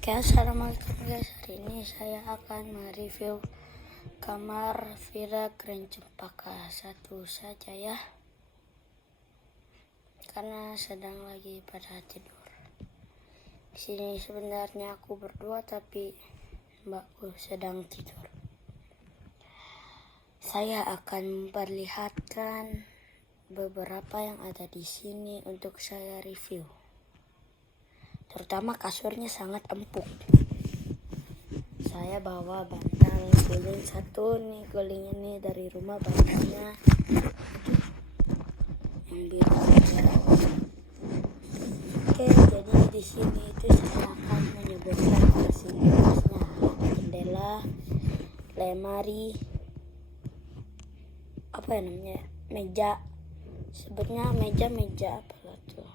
Oke, assalamualaikum guys. Hari ini saya akan mereview kamar Villa Grand Cempaka 1 saja ya, karena sedang lagi pada tidur. Di sini sebenarnya aku berdua, tapi mbakku sedang tidur. Saya akan memperlihatkan beberapa yang ada di sini untuk saya review. Terutama kasurnya sangat empuk. Saya bawa bantal guling satu nih, gulingnya nih dari rumah, bantalnya yang biru aja. Oke, jadi di sini itu saya akan menyebutkan fasilitasnya: jendela, lemari, apa ya namanya, meja, sebutnya meja apa tuh.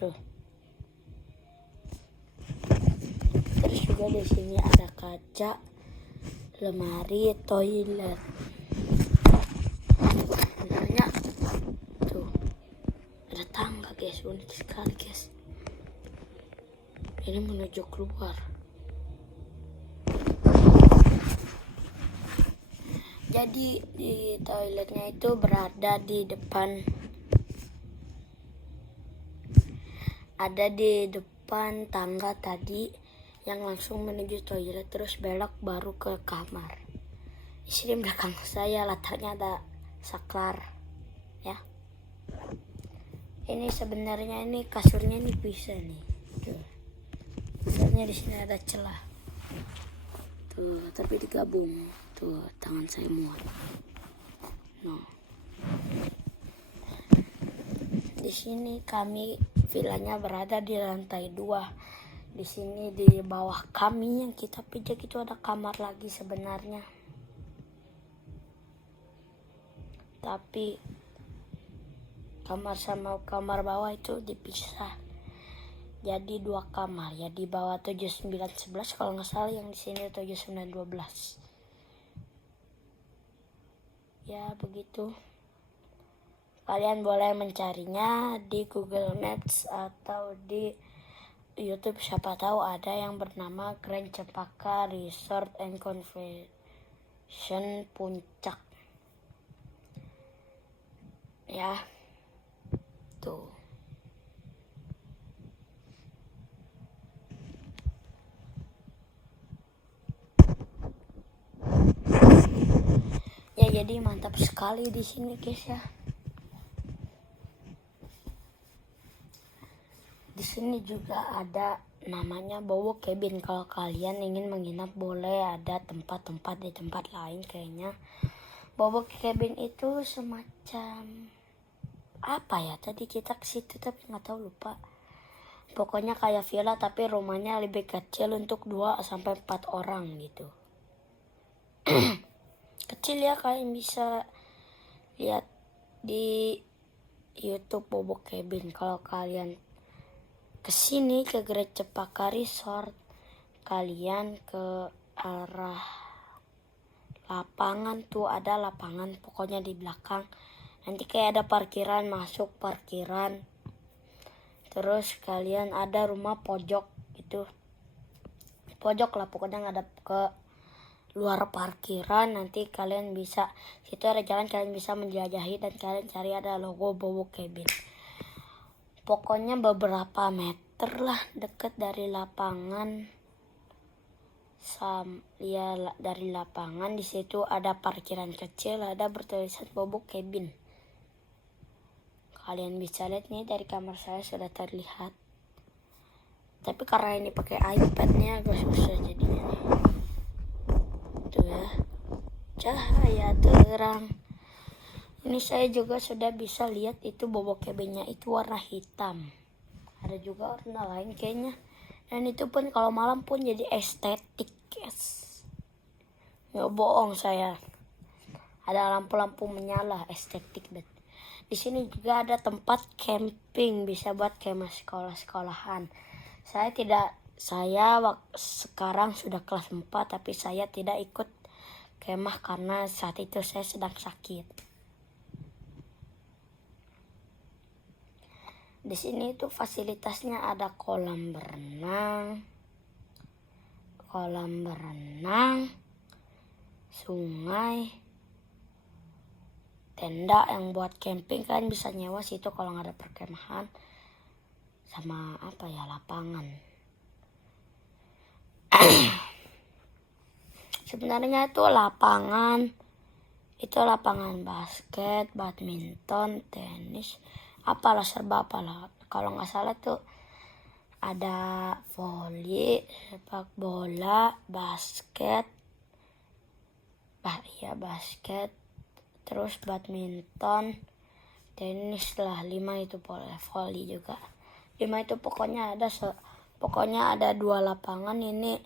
Tuh. Terus juga di sini ada kaca, lemari, toilet. Sebenarnya tuh ada tangga guys, unik sekali guys. Ini menuju keluar. Jadi di toiletnya itu berada di depan, ada di depan tangga tadi yang langsung menuju toilet, terus belok baru ke kamar. Di sini belakang saya latarnya ada saklar ya. Ini sebenarnya ini kasurnya ini bisa nih. Tuh. Kasurnya di sini ada celah. Tuh, tapi digabung. Tuh, tangan saya muat. No. Di sini kami vilanya berada di lantai 2. Di sini di bawah kami yang kita pijak itu ada kamar lagi sebenarnya. Tapi kamar sama kamar bawah itu dipisah. Jadi 2 kamar ya, di bawah 7, 9, 11 kalau nggak salah, yang di sini 7, 9, 12. Ya begitu. Kalian boleh mencarinya di Google Maps atau di YouTube, siapa tahu ada yang bernama Grand Cempaka Resort and Convention Puncak. Ya. Tuh. Ya, jadi mantap sekali di sini guys ya. Di sini juga ada namanya Bowo Cabin. Kalau kalian ingin menginap boleh, ada tempat-tempat di tempat lain kayaknya. Bowo Cabin itu semacam apa ya? Tadi kita ke situ tapi nggak tahu, lupa. Pokoknya kayak villa tapi rumahnya lebih kecil untuk 2 sampai 4 orang gitu. Kecil ya, kalian bisa lihat di YouTube Bowo Cabin. Kalau kalian kesini ke Grand Cempaka Resort, kalian ke arah lapangan tuh, ada lapangan pokoknya di belakang. Nanti kayak ada parkiran, masuk parkiran. Terus kalian ada rumah pojok gitu. Pojok lah pokoknya ngadep ke luar parkiran. Nanti kalian bisa, situ ada jalan, kalian bisa menjelajahi dan kalian cari ada logo Bowo Cabin. Pokoknya beberapa meter lah deket dari lapangan. Dari lapangan di situ ada parkiran kecil, ada bertulisan Bowo Cabin. Kalian bisa lihat nih, dari kamar saya sudah terlihat. Tapi karena ini pakai iPad-nya agak susah jadinya nih. Tuh ya, cahaya terang. Ini saya juga sudah bisa lihat itu Bowo Cabin-nya itu warna hitam. Ada juga warna lain kayaknya. Dan itu pun kalau malam pun jadi estetik guys. Nggak bohong saya. Ada lampu-lampu menyala, estetik banget. Di sini juga ada tempat camping, bisa buat kemah sekolah-sekolahan. Saya sekarang sudah kelas 4 tapi saya tidak ikut kemah karena saat itu saya sedang sakit. Di sini itu fasilitasnya ada kolam berenang, sungai, tenda yang buat camping, kan bisa nyewa situ kalau nggak ada perkemahan, sama lapangan. Sebenarnya itu lapangan basket, badminton, tenis, serba apalah. Kalau nggak salah tuh ada voli, sepak bola, basket, terus badminton, tenis lah, 5 itu boleh, voli juga 5 itu pokoknya ada 2 lapangan. Ini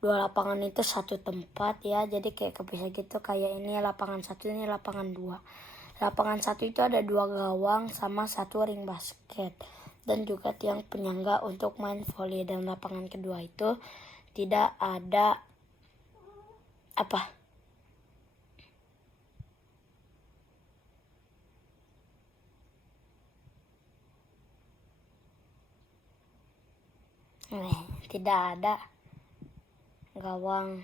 2 lapangan itu satu tempat ya, jadi kayak kepisah gitu. Kayak ini lapangan 1, ini lapangan 2. Lapangan 1 itu ada 2 gawang sama 1 ring basket dan juga tiang penyangga untuk main voli. Dan lapangan kedua itu tidak ada tidak ada gawang,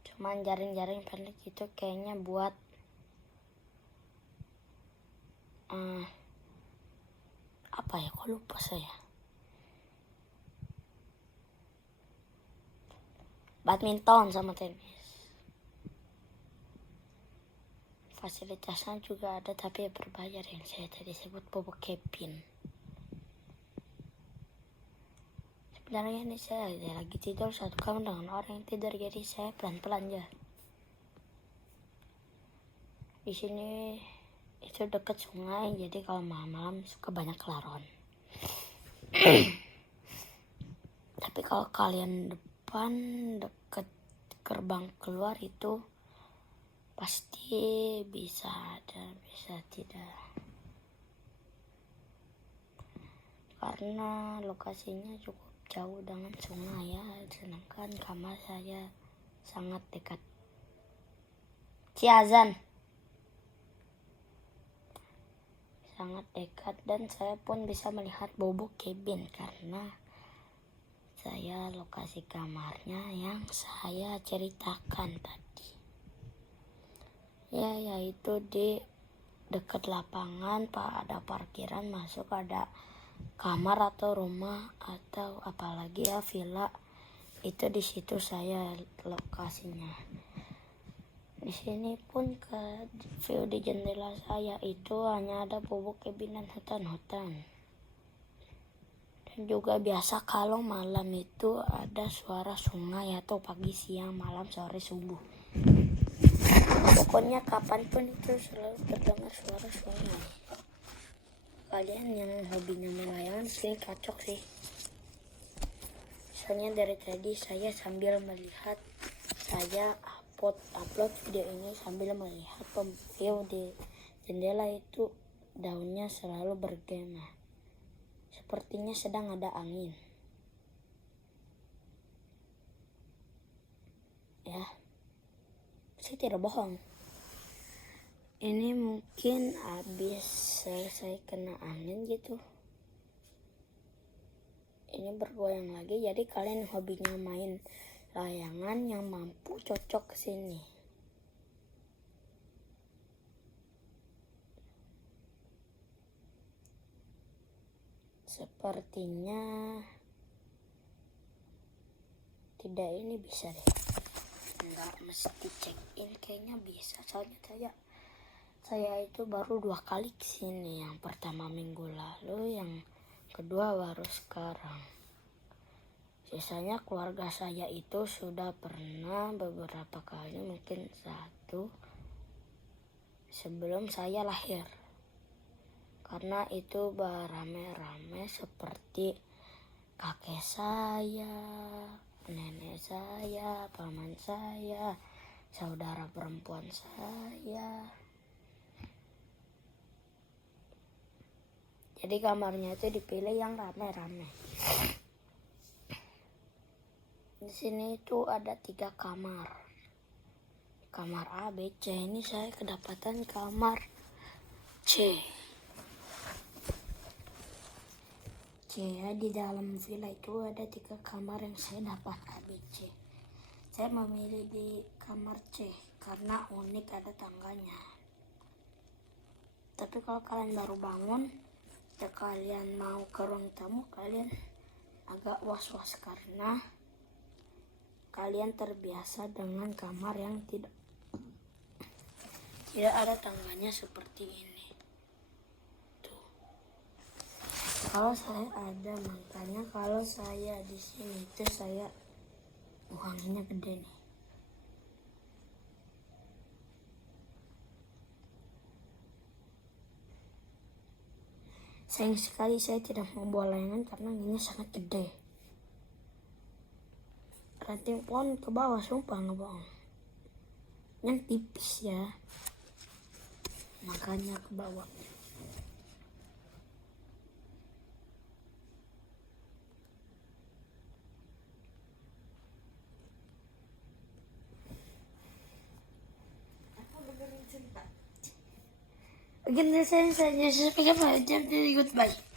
cuman jaring-jaring pendek itu kayaknya buat kok lupa saya. Badminton sama tenis. Fasilitasnya juga ada tapi berbayar, yang saya tadi sebut bubuk cabin. Sebenarnya ini saya lagi tidur satu kamar dengan orang yang tidur, jadi saya pelan-pelan ya. Di sini itu dekat sungai, jadi kalau malam-malam suka banyak laron. Tapi kalau kalian depan dekat gerbang keluar itu pasti bisa ada, bisa tidak. Karena lokasinya cukup jauh dengan sungai ya, sedangkan kamar saya sangat dekat. Ciazan. Sangat dekat, dan saya pun bisa melihat bubuk cabin karena saya lokasi kamarnya yang saya ceritakan tadi. Ya, yaitu di dekat lapangan, ada parkiran, masuk ada kamar atau rumah atau apalagi ya villa, itu di situ saya lokasinya. Di sini pun ke view di jendela saya itu hanya ada bubuk cabin dan hutan-hutan. Dan juga biasa kalau malam itu ada suara sungai atau pagi, siang, malam, sore, subuh. Pokoknya kapanpun itu selalu terdengar suara sungai. Kalian yang hobinya nelayan sih cocok sih. Soalnya dari tadi saya sambil melihat, saya upload video ini sambil melihat view di jendela itu, daunnya selalu bergema. Sepertinya sedang ada angin. Ya, saya tidak bohong. Ini mungkin habis saya kena angin gitu. Ini bergoyang lagi, jadi kalian hobinya main layangan yang mampu cocok ke sini. Sepertinya tidak, ini bisa deh. Enggak mesti check in, kayaknya bisa. Soalnya saya itu baru 2 kali kesini. Yang pertama minggu lalu, yang kedua baru sekarang. Sisanya keluarga saya itu sudah pernah beberapa kali, mungkin 1 sebelum saya lahir. Karena itu beramai-ramai seperti kakek saya, nenek saya, paman saya, saudara perempuan saya. Jadi kamarnya itu dipilih yang rame-rame. Di sini itu ada 3 kamar. Kamar A, B, C. Ini saya kedapatan kamar C. ya. Di dalam villa itu ada 3 kamar yang saya dapat A, B, C. Saya memilih di kamar C karena unik, ada tangganya. Tapi kalau kalian baru bangun, ya kalian mau ke ruang tamu, kalian agak was-was karena kalian terbiasa dengan kamar yang tidak ada tangganya seperti ini. Tuh. Kalau saya ada, makanya kalau saya di sini itu saya uangnya gede nih. Sayang sekali saya tidak mau bawa layangan karena anginnya sangat gede. Ranting pohon ke bawah, sumpah nggak bohong. Yang tipis ya, makanya ke bawah. Again, saya saja sebagai pelajar dari goodbye.